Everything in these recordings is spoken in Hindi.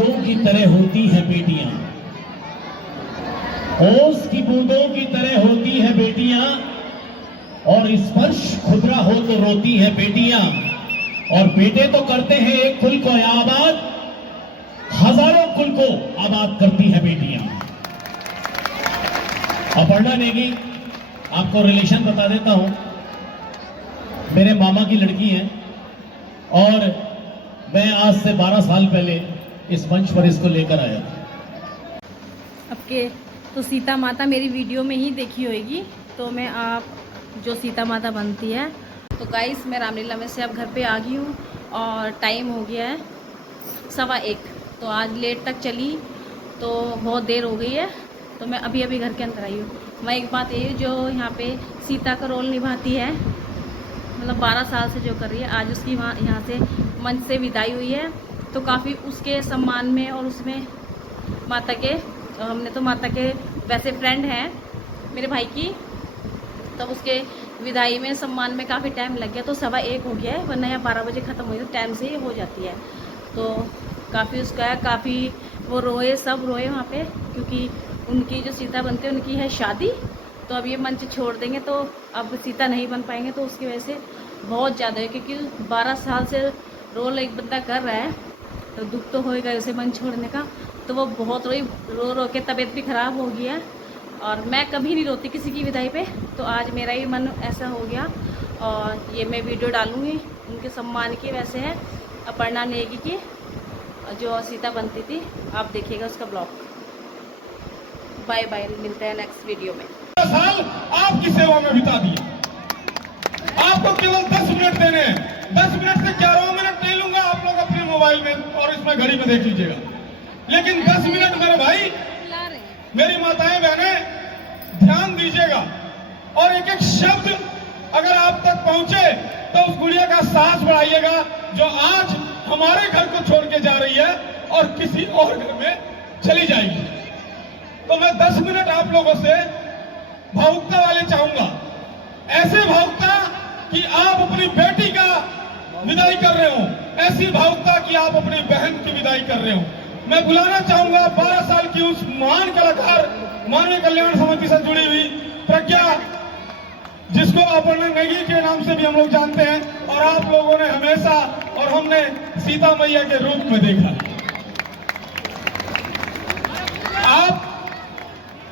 बूंदों की तरह होती है बेटियां, ओस की बूंदों की तरह होती है बेटियां, और स्पर्श खुदरा हो तो रोती है बेटियां, और बेटे तो करते हैं एक कुल को आबाद, हजारों कुल को आबाद करती है बेटियां। अपर्णा नेगी, आपको रिलेशन बता देता हूं, मेरे मामा की लड़की है और मैं आज से 12 साल पहले इस मंच पर इसको लेकर आया था। आपके तो सीता माता मेरी वीडियो में ही देखी होगी, तो मैं आप जो सीता माता बनती है। तो गाइस, मैं रामलीला में से अब घर पे आ गई हूँ और टाइम हो गया है 1:15। तो आज लेट तक चली तो बहुत देर हो गई है, तो मैं अभी अभी घर के अंदर आई हूँ। मैं एक बात ये, जो यहाँ पे सीता का रोल निभाती है, मतलब 12 साल से जो कर रही है, आज उसकी वहाँ यहाँ से मंच से विदाई हुई है। तो काफ़ी उसके सम्मान में और उसमें माता के, हमने तो माता के वैसे फ्रेंड हैं मेरे भाई की, तब तो उसके विदाई में सम्मान में काफ़ी टाइम लग गया। तो 1:15 हो गया है, वरना यहाँ 12 बजे ख़त्म हो जाती, टाइम से ही हो जाती है। तो काफ़ी उसका काफ़ी वो रोए, सब रोए वहाँ पे, क्योंकि उनकी जो सीता बनते हैं उनकी है शादी। तो अब ये मंच छोड़ देंगे तो अब सीता नहीं बन पाएंगे, तो उसकी वजह से बहुत ज़्यादा है, क्योंकि 12 साल से रोल एक बंदा कर रहा है, तो दुख तो होएगा उसे मंच छोड़ने का। तो वो बहुत रोई, रो रो के तबीयत भी ख़राब हो गया है। और मैं कभी नहीं रोती किसी की विदाई पे, तो आज मेरा ही मन ऐसा हो गया और ये मैं वीडियो डालूँगी उनके सम्मान की। वैसे है अपर्णा नेगी की जो सीता बनती थी, आप देखिएगा उसका ब्लॉग। बाय बाय, मिलते हैं नेक्स्ट वीडियो में। साल आपकी सेवा में बिता दिए, आपको केवल 10 मिनट देने हैं। 10 मिनट से 11 मिनट नहीं लूंगा, आप लोग अपने मोबाइल में और इसमें घड़ी में देख लीजिएगा, लेकिन 10 मिनट मेरे भाई, मेरी माताएं बहनें ध्यान दीजिएगा, और एक एक शब्द अगर आप तक पहुंचे तो उस गुड़िया का साहस बढ़ाइएगा जो आज हमारे घर को छोड़ के जा रही है और किसी और घर में चली जाएगी। तो मैं 10 मिनट आप लोगों से भावुकता वाले चाहूंगा, ऐसे भावुकता कि आप अपनी बेटी का विदाई कर रहे हो, ऐसी भावुकता कि आप अपनी बहन की विदाई कर रहे हो। मैं बुलाना चाहूंगा 12 साल की उस महान कलाकार, मानवीय कल्याण समिति से जुड़ी हुई प्रज्ञा, जिसको अपर्णा नेगी के नाम से भी हम लोग जानते हैं, और आप लोगों ने हमेशा और हमने सीता मैया के रूप में देखा। आप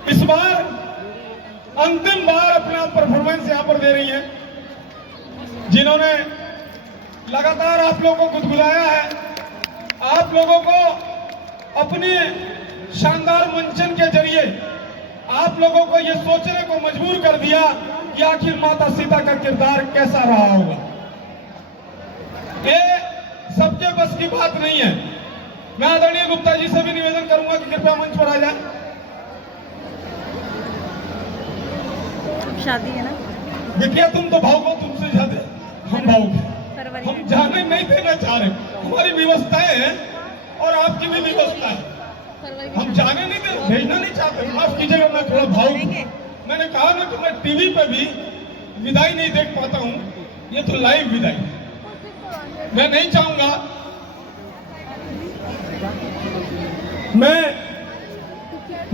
इस बार अंतिम बार अपना परफॉर्मेंस यहां पर दे रही हैं, जिन्होंने लगातार आप लोगों को गुदगुदाया है, आप लोगों को अपने शानदार मंचन के जरिए आप लोगों को यह सोचने को मजबूर कर दिया कि आखिर माता सीता का किरदार कैसा रहा होगा। ये सबके बस की बात नहीं है। मैं आदरणीय गुप्ता जी से भी निवेदन करूंगा कि कृपया मंच पर आ जाए। शादी है ना बिटिया, तुम तो भावुक हो, तुमसे ज्यादा हम भावुक हैं। हम जाने नहीं देना चाह रहे, हमारी व्यवस्थाएं हैं और आपकी भी व्यवस्था है, हम जाने नहीं दे, भेजना नहीं चाहते। माफ कीजिएगा, मैं थोड़ा भावुक, मैंने कहा ना कि मैं टीवी पे भी विदाई नहीं देख पाता हूँ, ये तो लाइव विदाई, मैं नहीं चाहूंगा। मैं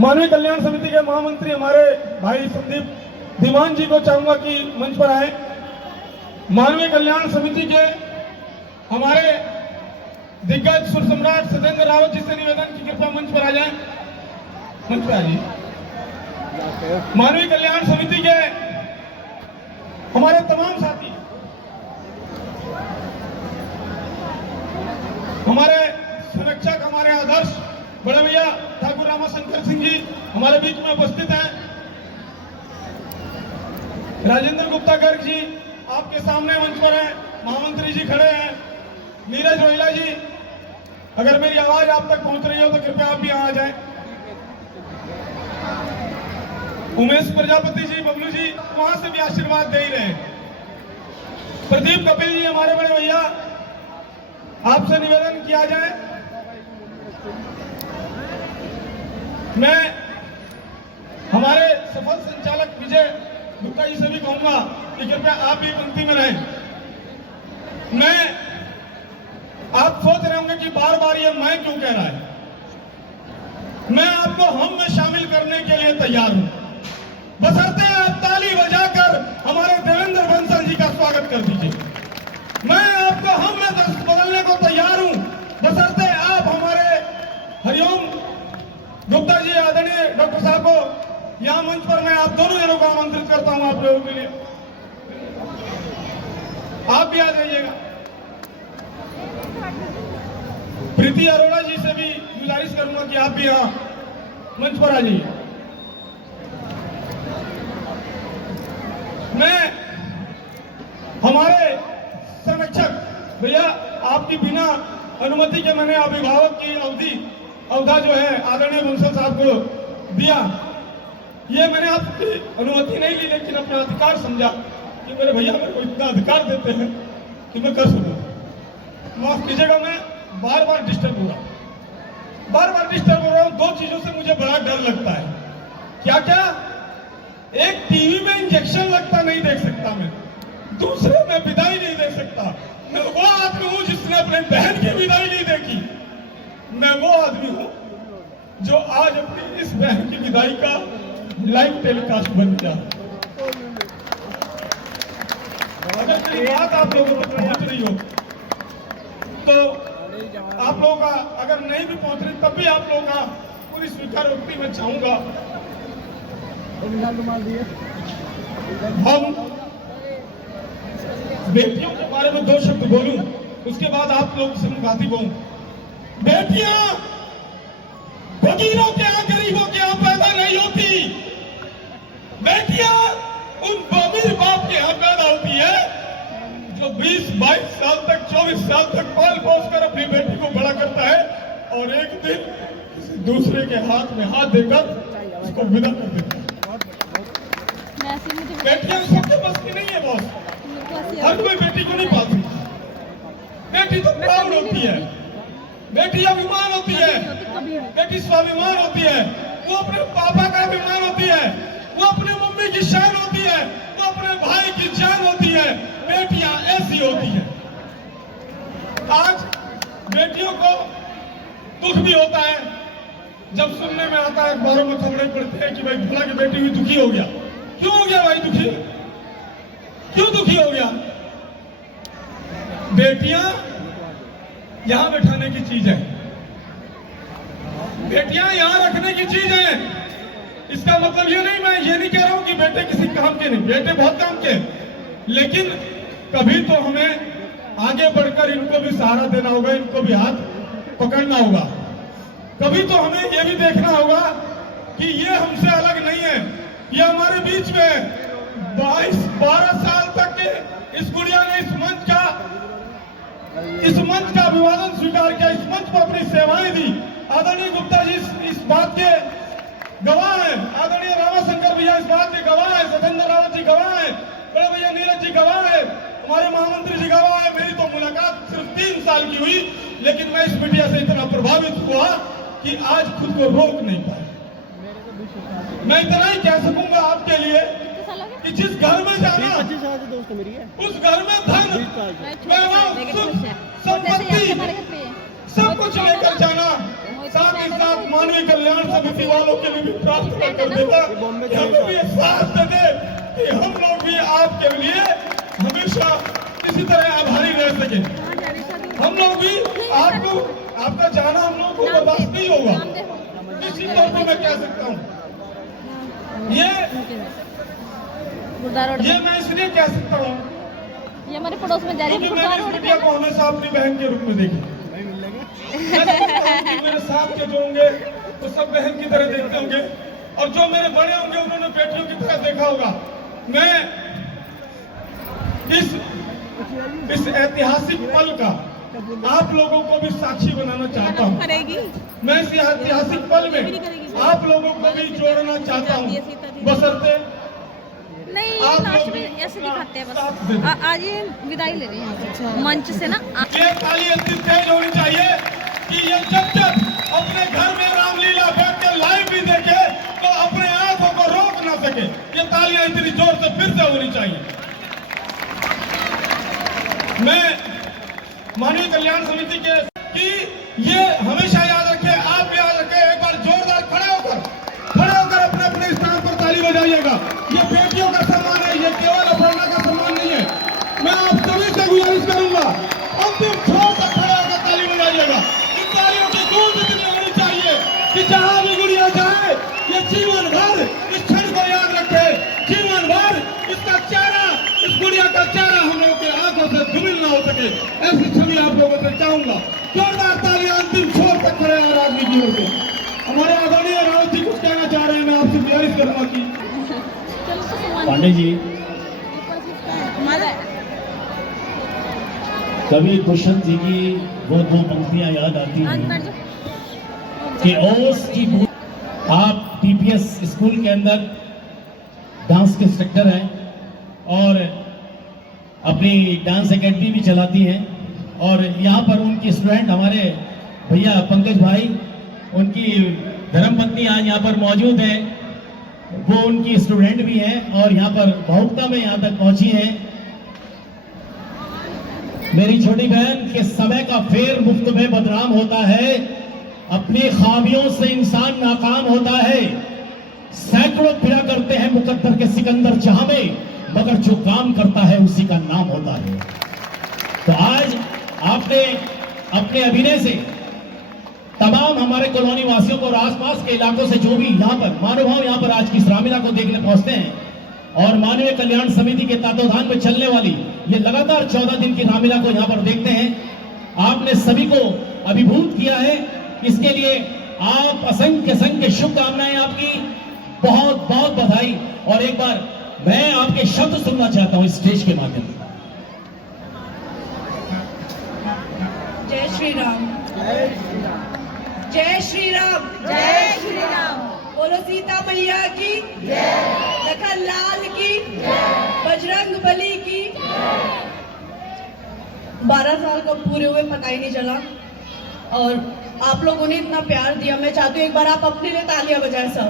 मानवीय कल्याण समिति के महामंत्री हमारे भाई संदीप धीमान जी को चाहूंगा कि मंच पर आए। मानवीय कल्याण समिति के हमारे दिग्गज सुर सम्राट सत्येंद्र रावत जी से निवेदन की कृपया मंच पर आ जाएं। मंच पर आइए। मानवीय कल्याण समिति के हमारे तमाम साथी, हमारे संरक्षक, हमारे आदर्श बड़े भैया ठाकुर रामाशंकर सिंह जी हमारे बीच में उपस्थित हैं। राजेंद्र गुप्ता गर्ग जी आपके सामने मंच पर हैं, महामंत्री जी खड़े हैं, नीरज रोहिला जी, अगर मेरी आवाज आप तक पहुंच रही हो तो कृपया आप भी आ जाएं। उमेश प्रजापति जी, बबलू जी वहां से भी आशीर्वाद दे ही रहे हैं। प्रदीप कपिल जी हमारे बड़े भैया, आपसे निवेदन किया जाए। मैं हमारे सफल संचालक विजय गुप्ता जी से भी कहूंगा कि कृपया आप भी पंक्ति में रहें। मैं आप सोच रहे होंगे कि बार बार ये मैं क्यों कह रहा है, मैं आपको हम में शामिल करने के लिए तैयार हूं, बशर्ते आप ताली बजाकर हमारे देवेंद्र बंसल जी का स्वागत कर दीजिए। मैं आपको हम में बदलने को तैयार हूं, बशर्ते आप हमारे हरिओम गुप्ता जी आदरणीय डॉक्टर साहब को यहाँ मंच पर मैं आप दोनों जनों को आमंत्रित करता हूं आप लोगों के लिए। आप भी आ जाइएगा। प्रीति अरोड़ा जी से भी गुजारिश करूंगा कि आप भी यहाँ मंच पर आ जाइए। मैं हमारे संरक्षक भैया आपकी बिना अनुमति के मैंने अभिभावक की अवधा जो है आदरणीय बंसल साहब को दिया। ये मैंने आपकी अनुमति नहीं ली, लेकिन अपना अधिकार समझा कि मेरे भैया मेरे को इतना अधिकार देते हैं कि मैं कर सकूं। माफ कीजिएगा, मैं बार बार डिस्टर्ब हो रहा हूं। दो चीजों से मुझे बड़ा डर लगता है। क्या क्या? एक टीवी में इंजेक्शन लगता नहीं देख सकता मैं, दूसरे में विदाई नहीं देख सकता। मैं वो आदमी हूं जिसने अपने बहन की विदाई नहीं देखी। मैं वो आदमी हूं जो आज अपनी इस बहन की विदाई का लाइव टेलीकास्ट बन गया। अगर कोई बात आप लोगों तक पहुंच रही हो तो आप लोगों का, अगर नहीं भी पहुंच रही तब भी आप लोगों का पूरी स्वीकारोक्ति मैं चाहूंगा। हम बेटियों के बारे में दो शब्द बोलूं, उसके बाद आप लोग से मुखातिब हूं। बेटियां फकीरों के यहाँ, गरीबों के यहाँ पैदा नहीं होती। बेटियां उन अमीर बाप के यहाँ पैदा होती है जो 20-22 साल तक, 24 साल तक पाल पोस कर अपनी बेटी को बड़ा करता है और एक दिन किसी दूसरे के हाथ में हाथ देकर उसको विदा कर देता है। बेटियां सबके बस की नहीं है बॉस, हर कोई बेटी को नहीं पालती। बेटी तो प्राउड होती है, बेटी अभिमान होती है, बेटी स्वाभिमान होती है, वो अपने पापा का अभिमान होती है, वो अपने मम्मी की शान होती है, वो अपने भाई की जान होती है। बेटियां ऐसी होती हैं। आज बेटियों को दुख भी होता है जब सुनने में आता है, अखबारों में खबरें पढ़ते हैं कि भाई फला की बेटी हुई दुखी हो गया। क्यों हो गया भाई दुखी? क्यों दुखी हो गया? बेटियां यहां बैठाने की चीज है, बेटियां यहां रखने की चीज है। इसका मतलब ये नहीं, मैं ये नहीं कह रहा हूं कि बेटे किसी काम के नहीं, बेटे बहुत काम के, लेकिन कभी तो हमें आगे बढ़कर इनको भी सहारा देना होगा, इनको भी हाथ पकड़ना होगा। कभी तो हमें ये भी देखना होगा कि ये हमसे अलग नहीं है, ये हमारे बीच में है। 22-12 साल तक इस गुड़िया ने इस मंच का अभिवादन स्वीकार किया, इस मंच पर अपनी सेवाएं दी। आदरणीय गुप्ता जी इस बात के गवाह हैं, आदरणीय रामाशंकर भैया इस बात के गवाह हैं, सतेंद्र रावत जी गवाह हैं, बड़े भैया नीरज जी गवाह हैं, हमारे महामंत्री जी गवाह हैं। मेरी तो मुलाकात सिर्फ 3 साल की हुई, लेकिन मैं इस मीडिया से इतना प्रभावित हुआ कि आज खुद को रोक नहीं पाया। मैं इतना ही कह सकूंगा आपके लिए कि जिस घर में जाना, उस घर में धन, संपत्ति, सब कुछ लेकर जाना। साथ ही साथ मानवीय कल्याण समिति वालों के लिए भी प्रार्थना कर देता कि हमें भी साथ दे दे कि हम लोग भी आपके लिए हमेशा इसी तरह आभारी रह सके। हम लोग भी आपको, आपका जाना हम लोगों को बर्दाश्त नहीं होगा। इसी तौर पर मैं कह सकता हूँ, ये मैं इसलिए कह सकता हूँ, ये हमारे पड़ोस में जा रही है। मैंने इस मीडिया को हमेशा अपनी बहन के रूप में देखा। मेरे साथ के जो होंगे वो सब बहन की तरह देखते होंगे, और जो मेरे बड़े होंगे उन्होंने बेटियों की तरह देखा होगा। मैं इस ऐतिहासिक पल का आप लोगों को भी साक्षी बनाना चाहता हूँ। मैं इस ऐतिहासिक पल में आप लोगों को भी जोड़ना चाहता हूँ, बशर्ते नहीं लास्ट में ऐसे दिखाते हैं बस। आज ये विदाई ले रहे हैं मंच से ना। ये ताली इतनी तेज होनी चाहिए कि ये जब अपने घर में रामलीला बैठ के लाइव भी देखे तो अपने आंखों को रोक ना सके। ये तालियां इतनी जोर से फिर से होनी चाहिए। मैं मानवीय कल्याण समिति के कि ये हमेशा याद रखे, आप याद रखें, एक बार जोरदार जीवन भर इस क्षण को याद रखे, जीवन भर इसका चेहरा, इस गुड़िया का चेहरा हम लोगों की आंखों से धूमिल ना हो सके, ऐसी छवि आप लोगों से चाहूंगा। जोरदार तालियां अंतिम छोर तक खड़े हैं आदमी की ओर से। हमारे आदरणीय राउत जी कुछ कहना चाह रहे हैं, मैं आपसे गुजारिश करूंगा कि पांडे जी, कवि दुष्यंत जी की वो दो पंक्तियां याद आती हैं कि ओस की बूंद। आप टीपीएस स्कूल के अंदर डांस के इंस्ट्रक्टर हैं और अपनी डांस एकेडमी भी चलाती हैं, और यहाँ पर उनकी स्टूडेंट हमारे भैया पंकज भाई, उनकी धर्मपत्नी आज यहाँ पर मौजूद हैं, वो उनकी स्टूडेंट भी हैं और यहाँ पर भावुकता में यहाँ तक पहुंची हैं। मेरी छोटी बहन के समय का फेर मुफ्त में बदनाम होता है, अपनी खामियों से इंसान नाकाम होता है। सैकड़ों फिरा करते हैं मुकद्दर के सिकंदर जहां में, मगर जो काम करता है उसी का नाम होता है। तो आज आपने अपने अभिनय से तमाम हमारे कॉलोनी वासियों को और आसपास के इलाकों से जो भी यहाँ पर महानुभाव यहाँ पर आज की इस रामलीला को देखने पहुंचते हैं और मानवीय कल्याण समिति के तत्वाधान में चलने वाली ये लगातार 14 दिन की रामलीला को यहाँ पर देखते हैं, आपने सभी को अभिभूत किया है। इसके लिए आप असंख्य शुभकामनाएं, आपकी बहुत बहुत बधाई। और एक बार मैं आपके शब्द सुनना चाहता हूं इस स्टेज के माध्यम से। जय श्री राम, जय श्री राम, जय श्री राम। बोलो सीता मैया की, लखन लाल की, बजरंग बली की। 12 साल कब पूरे हुए पता ही नहीं चला, और आप लोगों ने इतना प्यार दिया। मैं चाहती हूँ एक बार आप अपने लिए तालियां बजाएं सब।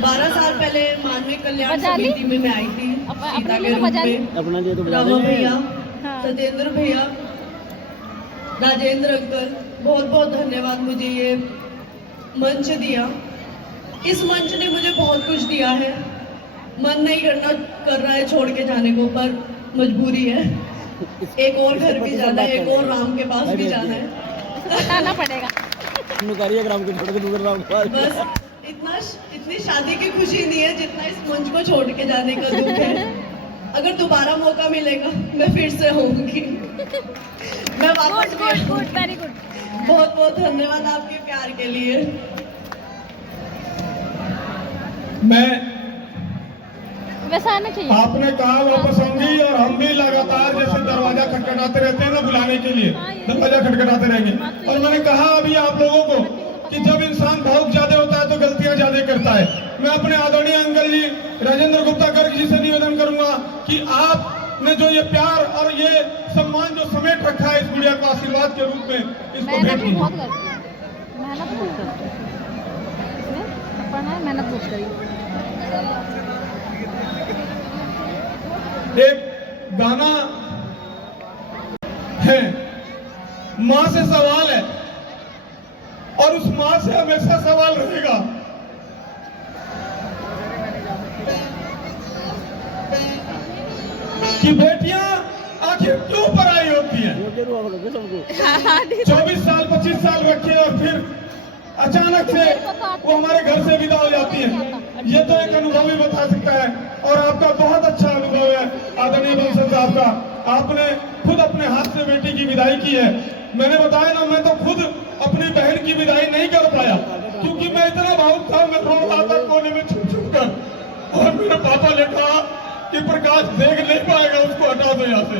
12 साल पहले मानवीय कल्याण समिति में मैं आई थी सीता के रूप में। रामा भैया, सत्येंद्र भैया, राजेंद्र अंकल, बहुत बहुत धन्यवाद मुझे ये मंच दिया। इस मंच ने मुझे बहुत कुछ दिया है। मन नहीं कर रहा है छोड़ के जाने को, पर मजबूरी है। एक और घर भी जाना है, एक और राम के पास भी जाना है, बताना पड़ेगा। बस इतनी शादी की खुशी नहीं है जितना इस मंच को छोड़ के जाने का दुख है। अगर दोबारा मौका मिलेगा मैं फिर से होऊंगी, मैं वापस भी। Good, very good. बहुत बहुत धन्यवाद आपके प्यार के लिए। मैं वैसा आना चाहिए। आपने कहा वापस आऊंगी, और हम भी लगातार जैसे दरवाजा खटखटाते रहते हैं ना बुलाने के लिए, दरवाजा खटखटाते रहेंगे। और मैंने कहा अभी आप लोगों को कि जब इंसान भावुक ज्यादा होता है तो गलतियां ज्यादा करता है। मैं अपने आदरणीय अंकल जी राजेंद्र गुप्ता गर्ग जी से निवेदन करूंगा कि आपने जो ये प्यार और ये सम्मान जो समेट रखा है इस गुड़िया को आशीर्वाद के रूप में, इसको भेंट मेहनत कीजिए। बहुत करती है, मेहनत बहुत करती है, पढ़ना है, मेहनत बहुत करी। एक गाना है, माँ से सवाल है और उस माँ से हमेशा सवाल रहेगा कि बेटियां आखिर क्यों पराई होती हैं। 24 साल 25 साल रखे और फिर अचानक से वो हमारे घर से विदा हो जाती है। ये तो एक अनुभव ही बता सकता है, और आपका बहुत अच्छा अनुभव है आदरणीय बंसल साहब का। आपने खुद अपने हाथ से बेटी की विदाई की है। मैंने बताया ना, मैं तो खुद अपनी बहन की विदाई नहीं कर पाया क्योंकि मैं इतना भावुक था। मैं रो रहा था कोने में छुप छुप कर, और मेरे पापा ने कहा कि प्रकाश देख नहीं पाएगा, उसको हटा दो यहाँ से।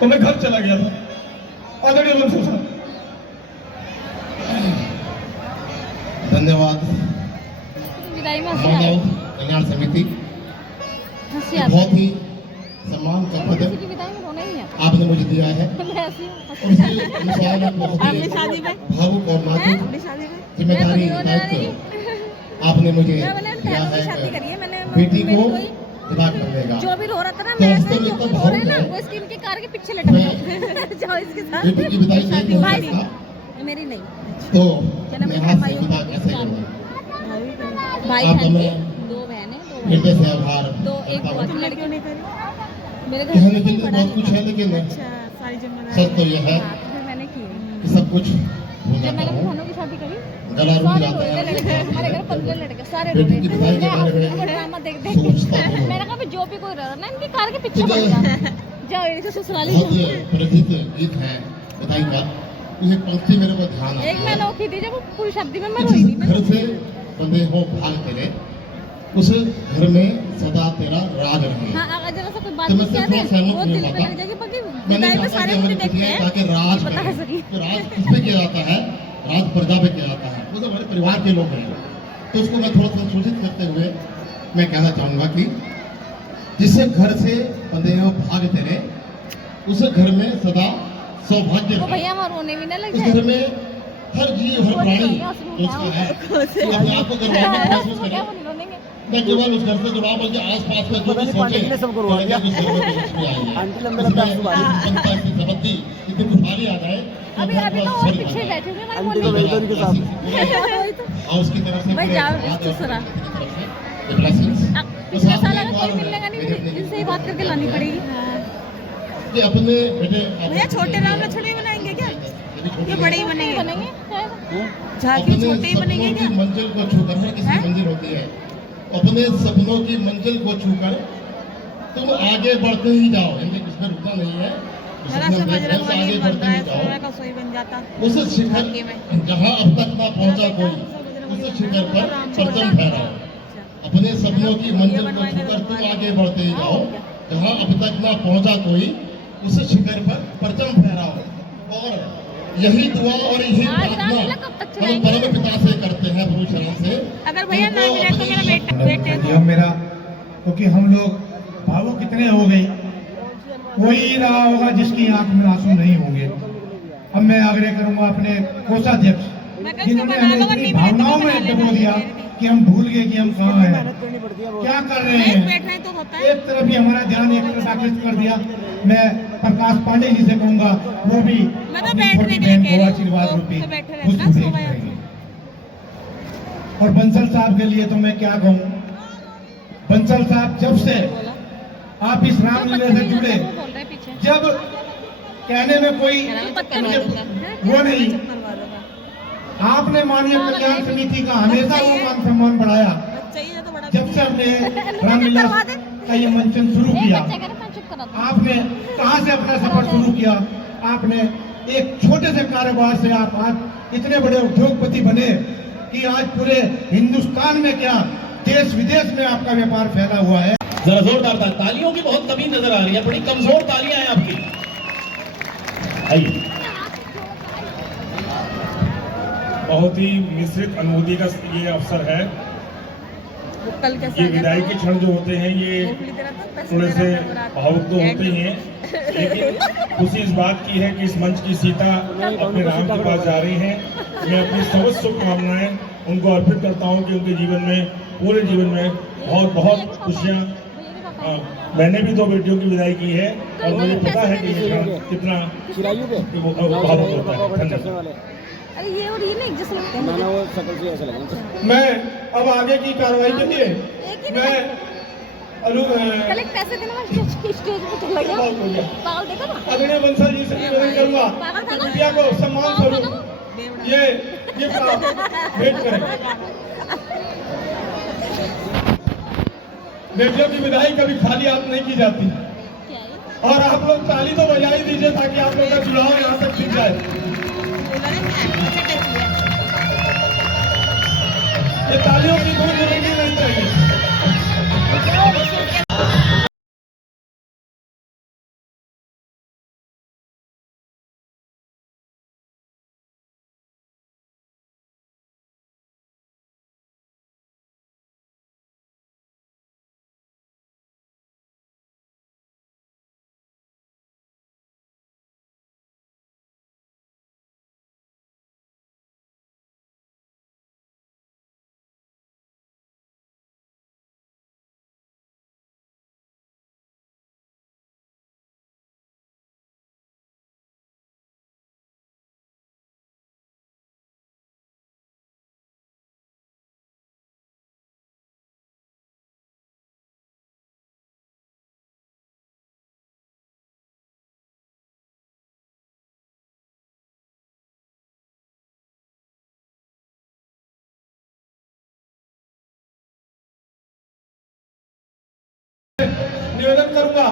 तो मैं घर चला गया था। आदरणीय बंसल साहब, धन्यवाद। विदाई में मानव कल्याण समिति, हंसी आती बहुत ही सम्मान का पद है। विदाई में रोना ही है। आपने मुझे दिया है। मैं ऐसी हूँ। उसके अनुसार मैं बहुत ही भावुक और नाजुक जिम्मेदारी दायित्व आपने मुझे दिया है। बेटी को विदा करने का जो भी रो रहा था ना, तो मैं वास्तव में जो तो रो रहे भावुक ना, है। वो इसके इनके कार के पीछे लटक जाओ इसके साथ। बेटी की विदाई नहीं हो भाई सकता मेरी नहीं, तो मैं हाथ से विदा कैसे करूँ। भाई आप बहन हमें के 2 बहनें, 2 भाई। बेटे से आभार तो एक करता बुआ हूं। की लड़की मेरे घर कहने के में लिए पढ़ा बहुत कुछ है, लेकिन अच्छा, सारी जिम्मेदारी सच तो यह है हाँ, तो फिर मैंने की है। कि सब कुछ भूल जब जाता मैंने हूँ, बहनों की शादी करी गला रूठ सारे जाता रोए थे लड़के, हमारे घर 15 है। लड़के सारे बेटी रोए की थे। विदाई के मैं बारे में ड्रामा देख देख सोचता के हूँ। मैंने कहा जो भी कोई रहा ना इनकी कार के पीछे तो पड़ जो जा जाओ इनसे ससुराली बहुत जाओ। प्रसिद्ध गीत है विदाई का, उस एक पंक्ति मेरे को ध्यान एक आता मैं है नौखी थी जब वो पूरी शादी में मैं कि रोई जिस नहीं। घर से बंधे हो भाग तेरे, उस घर में सदा तेरा राज रहे। हाँ अगर जरा सा कोई बात तो मैं कह सिर्फ दे सहमत वो नहीं दिल पे होता। लग जाएगी बाकी मैंने विदाई में कहा सारे कि मुझे हमारी देखते तिथियां हैं ताकि राज बता करें। सकी। तो राज किस पे किया जाता है? राज प्रजा पे किया जाता है, वो तो हमारे परिवार के लोग हैं। तो उसको मैं थोड़ा संशोधित करते हुए मैं कहना चाहूंगा कि जिस घर से बंधे हो भाग तेरे, उस घर में सदा सौभाग्य वो रहे। भैया वहाँ रोने भी ना लग उस जाए। घर में हर जीव हर प्राणी उसका है, तो अपने आप को गर्वान्वित महसूस करे। वो नहीं रोनेंगे। न केवल उस घर से जुड़ा बल्कि आस-पास में जो भी सोचे कि सबको उस घर में कोई लक्ष्मी आई है। आंटी लंबे उसमें लंबे आंसू आ रहे हैं। इतनी संपत्ति, इतनी संपत्ति, इतनी खुशहाली आ जाए कि अभी घर अभी पूरा तो और स्वर्ग पीछे बन बैठे हुए हमारे आंटी मोहल्ले को में। भेज दो इनके साथ। वही तो। हाउस की तरफ से भाई पूरे जाओ समाज इस तरह। की तरफ से ये blessings। अब तो पिछले साथ साल में अगर एक कोई और मिलने का नहीं मेरे मुझे अपने इनसे ही बात करके लानी पड़ेगी। कि अपने बेटे भैया छोटे राम लक्ष्मण भी बनाएंगे क्या? ये बड़े ही बनेंगे। बनेंगे शायद। झांकी अपने छोटे ही बनेंगे सपनों की क्या? मंजिल को छूकर, हर किसी की मंजिल होती है, अपने सपनों की मंजिल को छूकर तुम आगे बढ़ते ही जाओ। हिंदी इसमें रुकना नहीं है, जो मेरा सपना सब देख रहे हैं, उसे बजरंग आगे बन बढ़ते रहा ही है, जाओ। सोने का सोई बन जाता। उस शिखर झांकी में। जहाँ अब तक ना पहुंचा कोई, उस शिखर पर परचम फहराओ। अपने सपनों की मंजिल को छूकर तुम आगे बढ़ते ही जाओ, जहाँ अब तक ना पहुंचा कोई, उस शिखर पर परचम फहराओ। और यही दुआ और यही आज प्रार्थना रामलीला कब तक हम चलाएंगे? परम पिता से करते हैं, प्रभु शरण से। अगर भैया ना उनको मिले तो अपने मेरा बेटे जीवन मेरा, क्योंकि हम लोग भावुक कितने हो गए, कोई रहा होगा जिसकी आंख में आंसू नहीं होंगे। अब मैं आग्रह करूंगा अपने कोषाध्यक्ष, मैं कल जिन्होंने बना हमें लूंगा, इतनी नहीं मिले तो भावनाओं मैं में बना डुबो लेना। दिया कि हम भूल गए कि हम कहाँ हैं, मेहनत करनी पड़ती है बहुत। क्या कर रहे नहीं हैं। बैठना ही तो होता है। एक तरफ ही हमारा ध्यान एक तरफ आकृष्ट कर दिया। मैं प्रकाश पांडे जी से कहूंगा, वो भी मैं तो अपनी बैठने छोटी के लिए बहन कह को रही हूँ, आशीर्वाद तो रूपी तो बैठे पुष्प रहना, भेंट सोया करेंगे। और बंसल साहब के लिए तो मैं क्या कहूँ, बंसल साहब जब से आप इस रामलीला से जुड़े, वो बोल रहे हैं पीछे। जब कहने में कोई पत्थर मुझे मार देता। वो नहीं, मरवा दूंगा। आपने माननीय कल्याण समिति का हमेशा वो मान सम्मान बढ़ाया। बच्चा ही है तो बड़ा जब से हमने रामलीला का ये मंचन शुरू एक किया, बच्चे का ना चुप करा दो। आपने कहां से अपना सफर शुरू किया। आपने एक छोटे से कारोबार से आप आज इतने बड़े उद्योगपति बने कि आज पूरे हिंदुस्तान में क्या देश विदेश में आपका व्यापार फैला हुआ है। जरा जोरदार तालियों की बहुत कमी नजर आ रही है, बड़ी कमजोर तालियां हैं आपकी। आइए। बहुत ही मिश्रित अनुभूति का ये अवसर है। वो कल कैसे ये आ विदाई जाता के है? क्षण जो होते हैं ये मूंगफली तेरा था, पैसे थोड़े से तेरा था, वो रात को भावुक तो एंड होते ही हैं, लेकिन खुशी इस बात की है कि इस मंच की सीता अपने राम के पास जा रही हैं। मैं अपनी समस्त शुभकामनाएं उनको अर्पित करता हूं कि उनके जीवन में, पूरे जीवन में बहुत बहुत खुशियां। मैंने भी 2 बेटियों की विदाई की है और मुझे पता है कि ये क्षण कितना चिरायु पे वो भावुक होता है। बड़े चर्चे धन्यवाद। वाले अरे ये और ये नहीं जिस लगते ना हैं। ना वो शकल से ऐसा लगा। मैं अब आगे की कार्रवाई के लिए मैं कल एक पैसे देना स्टेज पे चला गया। बहुत हो गया। पागल देखा ना। आदरणीय बंसल जी से निवेदन करूंगा, पागल था ना। कृपया को सम्मान स्वरूप ये गिफ्ट आप भेंट करें। बेटियों की विदाई कभी खाली हाथ नहीं की जाती, क्या है? और आप लोग ताली तो बजा ही दीजिए ताकि आप लोग का जुड़ाव यहाँ तक खिंच जाए। अच्छा टच हुआ। ये तालियों की गूंज रुकनी नहीं चाहिए। निवेदन करूंगा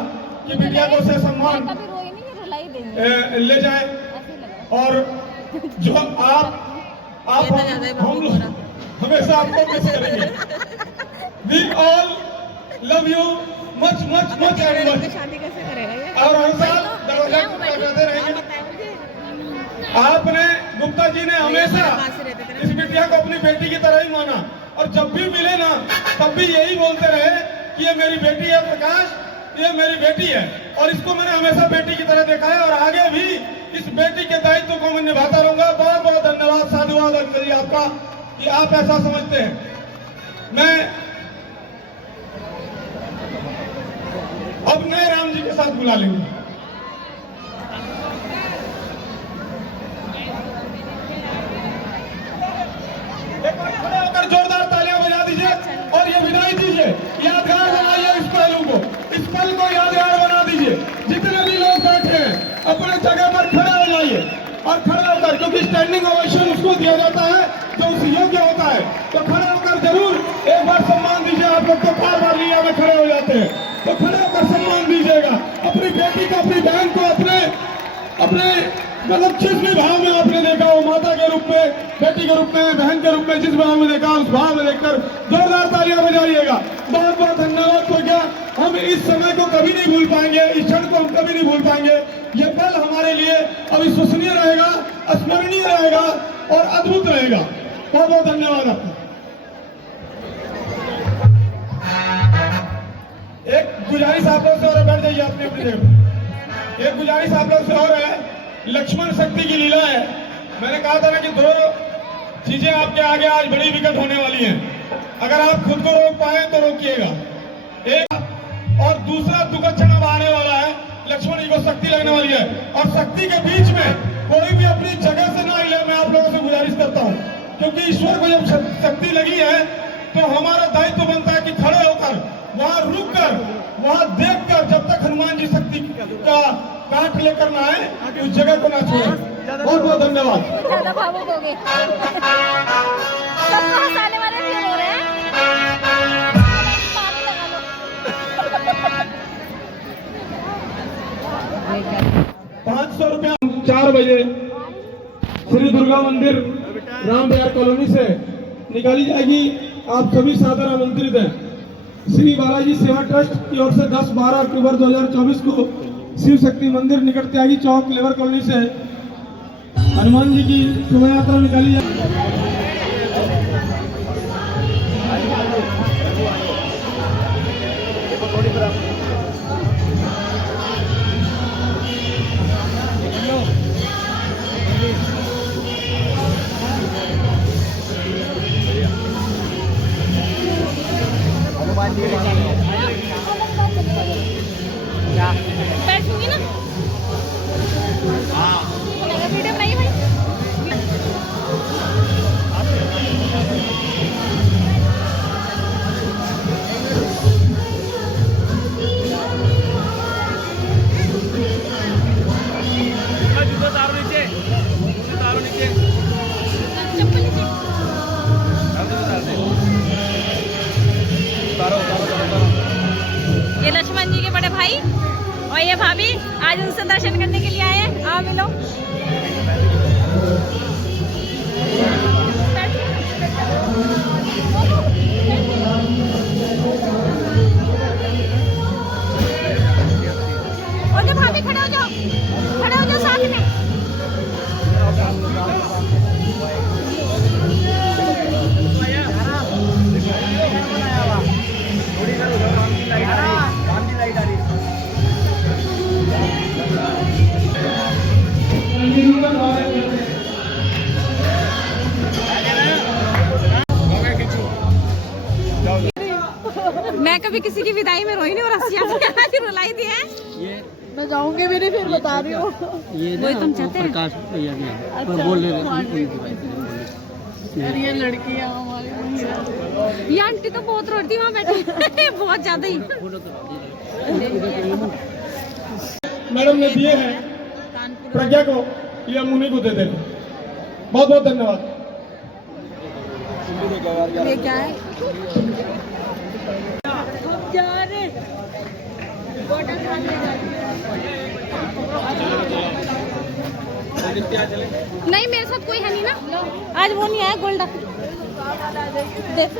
कि बिटिया को से सम्मान कभी रोई नहीं, ये रुलाई देंगे। ले जाए। ऐसे ही लग रहा और जो आप हम लोग हमेशा आपको मिस करेंगे। We all love you much much much and much. शादी कैसे करेगा ये? और हर साल दरवाजा खटखटाते रहेंगे। आपने गुप्ता जी ने हमेशा इस बिटिया को अपनी बेटी की तरह ही माना और जब भी मिले ना तब भी यही बोलते रहे कि ये मेरी बेटी है प्रकाश, ये मेरी बेटी है। और इसको मैंने हमेशा बेटी की तरह देखा है और आगे भी इस बेटी के दायित्व को मैं निभाता रहूंगा। बहुत बहुत धन्यवाद, साधुवाद अंकल जी आपका कि आप ऐसा समझते हैं। मैं अब नए राम जी के साथ बुला लेंगे। एक बार खड़े होकर जोरदार तालियां बजा दीजिए और ये विदाई दीजिए। यादगार बनाइए इस पहलू को, इस पल को यादगार बना दीजिए। जितने भी लोग बैठे हैं अपने जगह पर खड़े हो जाइए और खड़े होकर, क्योंकि स्टैंडिंग ओवेशन उसको दिया जाता है जो उस योग्य होता है, तो खड़े होकर जरूर एक बार सम्मान दीजिए। आप लोग तो बार बार लिया में खड़े हो जाते हैं, तो खड़े होकर सम्मान दीजिएगा अपनी बेटी को, अपनी बहन को, अपने मतलब जिस भी भाव में आपने देखा हो, माता के रूप में, बेटी के रूप में, बहन के रूप में, जिस भाव में देखा उस भाव में देखकर जोरदार तालियां बजाइएगा। बहुत बहुत धन्यवाद। तो क्या हम इस समय को कभी नहीं भूल पाएंगे, इस क्षण को हम कभी नहीं भूल पाएंगे। ये पल हमारे लिए अविश्वसनीय रहेगा, स्मरणीय रहेगा और अद्भुत रहेगा। बहुत बहुत धन्यवाद आपका। एक गुजारिश आप लोग से और, बैठ जाइए अपनी अपनी जगह पर। एक गुजारिश आप लोग से और है, लक्ष्मण शक्ति की लीला है। मैंने कहा था ना कि दो चीजें आपके आगे आज बड़ी विकट होने वाली हैं। अगर आप खुद को रोक पाए तो रोकिएगा। एक और दूसरा दुखद क्षण अब आने वाला है, लक्ष्मण जी को शक्ति लगने वाली है और शक्ति के बीच में कोई भी अपनी जगह से ना हिले। मैं आप लोगों से गुजारिश करता हूँ, क्योंकि ईश्वर को जब शक्ति लगी है तो हमारा दायित्व बनता है कि खड़े होकर, वहां रुक कर, वहां देख कर, जब तक हनुमान जी शक्ति का काट लेकर ना आए उस जगह को ना छोड़े। बहुत बहुत धन्यवाद। ज्यादा भावुक हो गए। सबको हंसाने वाले क्यों हो रहे हैं? ₹500 4 बजे श्री दुर्गा मंदिर राम विहार कॉलोनी से निकाली जाएगी। आप सभी सादर आमंत्रित हैं। श्री बालाजी सेवा ट्रस्ट की ओर से 10-12 अक्टूबर 2024 को शिव शक्ति मंदिर निकट त्यागी चौक लेबर कॉलोनी से हनुमान जी की शोभा यात्रा निकाली जाएगी। बैठूंगी ना। वीडियो बनाइए भाई। ये लक्ष्मण जी के बड़े भाई और ये भाभी आज उनसे दर्शन करने के लिए आए हैं। आओ मिलो। और भाभी खड़े हो जाओ साथ में। मैं कभी किसी की विदाई में रोई नहीं और रस्सियाँ रुलाई दी है। मैं जाऊंगी भी नहीं, फिर बता रही हूँ। वही तुम चाहते हैं? प्रकाश भैया के यहाँ। मैं बोल रहे यार ये लड़कियाँ हमारी, ये आंटी तो बहुत रोती है वहाँ बैठी बहुत ज्यादा ही। मैडम ने दिए हैं प्रज्ञा को, ये मुनि को दे देना। बहुत बहुत धन्यवाद। ये क्या है? नहीं मेरे साथ कोई है नहीं ना, आज वो नहीं आया गोल्डन। देख